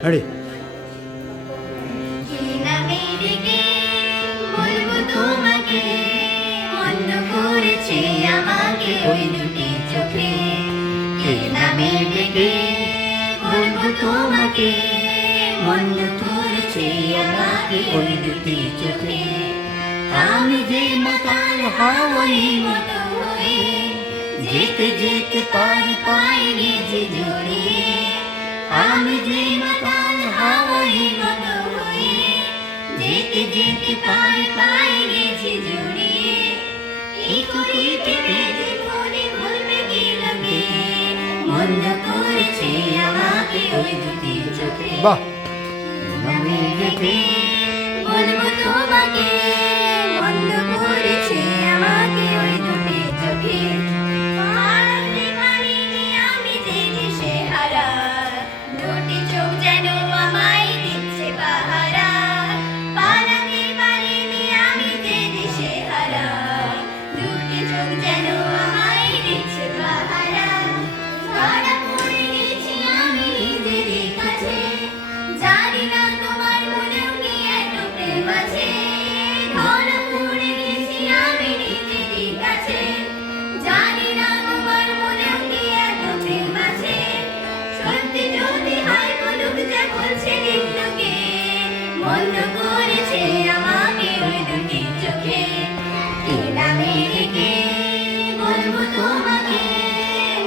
আরে তোমাকে মন্দ করেছে আমাকে ওই দুটি চোখে। আমি যে মাতাল হাওয়াই মতো হয়ে যেতে যেতে পারি পাইনি যে জড়িয়ে। আমি যে মাতাল হাওয়াই মতো হয়ে যেতে যেতে পারি পাইনি যে জড়িয়ে। কি করিতে জীবনে ভুলবে গেলামে মন্দ করেছে আমাকে ওই দুটি চোখে। বাহ আমি দেখে বলবো তোমাকে মন্দ করেছে আমাকে ওই দুটি চোখে। পালাতে পারিনি আমি যে দেশে হারা, দুটি চোখ যেন আমায় দিচ্ছে পাহারা। পালাতে পারিনি আমি যে দেশে হারা, দুটি চোখ যেন আমায় দিচ্ছে পাহারা। ধরা পড়ে গেছি আমি নিজেরই কাছে, জানি না তোমার মনেও কি এত প্রেম আছে। ধরা পড়ে গেছি আমি নিজেরই কাছে, জানি না তোমার মনেও কি এত প্রেম আছে। সত্যি যদি হয় বলুক যা বলছে লোকে, মন্দ করেছে আমাকে ওই দুটি চোখে। কি নামে ডেকে বলবো তোমাকে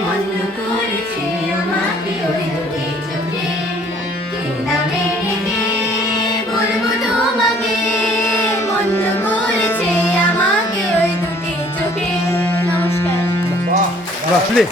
মন্দ করেছে আমাকে ওই দুটি চোখে। কি নামে ডেকে বলবো তোমাকে মন্দ করেছে আমাকে ওই দুটি চোখে। নমস্কার। বাহ আসলে